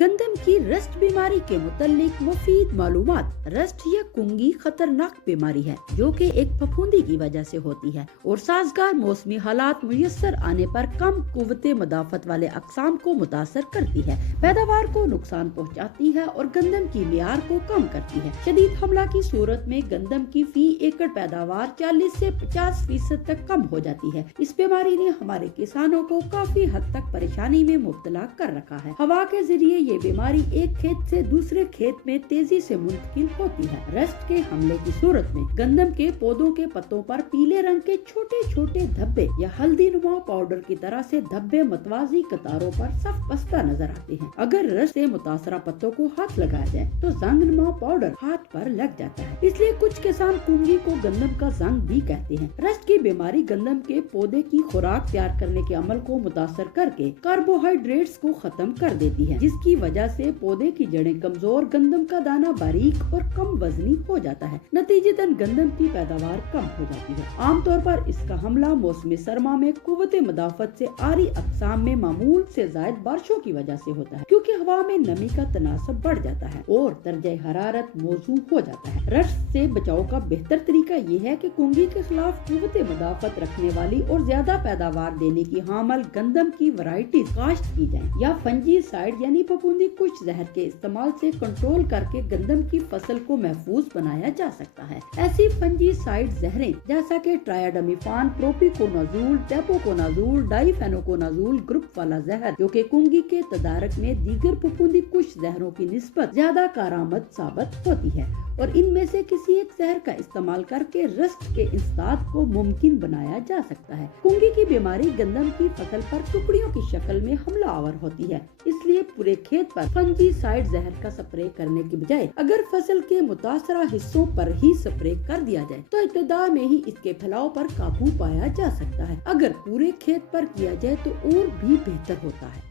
गंदम की रस्ट बीमारी के मुतालिक मुफीद मालूमात। रस्ट या कुंगी खतरनाक बीमारी है जो कि एक फफूंदी की वजह से होती है और साजगार मौसमी हालात मुयस्सर आने पर कम कुव्वते मदाफत वाले अक़साम को मुतासर करती है, पैदावार को नुकसान पहुँचाती है और गंदम की मियार को कम करती है। शदीद हमला की सूरत में गंदम की फी एकड़ पैदावार 40 से 50% तक कम हो जाती है। इस बीमारी ने हमारे किसानों को काफी हद तक परेशानी में मुब्तला कर रखा है। हवा के जरिए ये बीमारी एक खेत से दूसरे खेत में तेजी से मुंतकिल होती है। रस्ट के हमले की सूरत में गंदम के पौधों के पत्तों पर पीले रंग के छोटे छोटे धब्बे या हल्दी नुमा पाउडर की तरह से धब्बे मतवाजी कतारों पर सफ बस्ता नजर आते हैं। अगर रस्ट से मुतासरा पत्तों को हाथ लगाया जाए तो जंग नुमा पाउडर हाथ पर लग जाता है, इसलिए कुछ किसान कुंगी को गंदम का जंग भी कहते हैं। रस्ट की बीमारी गंदम के पौधे की खुराक तैयार करने के अमल को मुतासर करके कार्बोहाइड्रेट्स को खत्म कर देती है, जिसकी वजह से पौधे की जड़ें कमजोर, गंदम का दाना बारीक और कम वजनी हो जाता है। नतीजतन गंदम की पैदावार कम हो जाती है। आमतौर पर इसका हमला मौसमी सरमा में कुव्वते मदाफत से आरी अक़साम में मामूल से जायद बारिशों की वजह से होता है, क्योंकि हवा में नमी का तनासब बढ़ जाता है और दर्जे हरारत मौजू हो जाता है। रस्ट से बचाव का बेहतर तरीका ये है कि कुंगी के खिलाफ कुव्वते मदाफत रखने वाली और ज्यादा पैदावार देने की हामल गंदम की वैरायटी काश्त की जाए या फंजीसाइड यानी फफूंदी कुछ जहर के इस्तेमाल से कंट्रोल करके गंदम की फसल को महफूज बनाया जा सकता है। ऐसी फंजीसाइड जहरें जैसा कि ट्रायाडमिफान, प्रोपिकोनाजोल, टेपोकोनाजोल, डाइफेनोकोनाजोल ग्रुप वाला जहर जो कि कुंगी के तदारक में दीगर फफूंदी कुछ जहरों की निस्बत ज्यादा कारआमद साबित होती है और इनमें से किसी एक जहर का इस्तेमाल करके रस्ट के इंसदाद को मुमकिन बनाया जा सकता है। कुंगी की बीमारी गंदम की फसल पर टुकड़ियों की शक्ल में हमलावर होती है, इसलिए पूरे खेत पर फंजीसाइड जहर का स्प्रे करने की बजाय अगर फसल के मुतासरा हिस्सों पर ही स्प्रे कर दिया जाए तो इब्तिदा में ही इसके फैलाव पर काबू पाया जा सकता है। अगर पूरे खेत पर किया जाए तो और भी बेहतर होता है।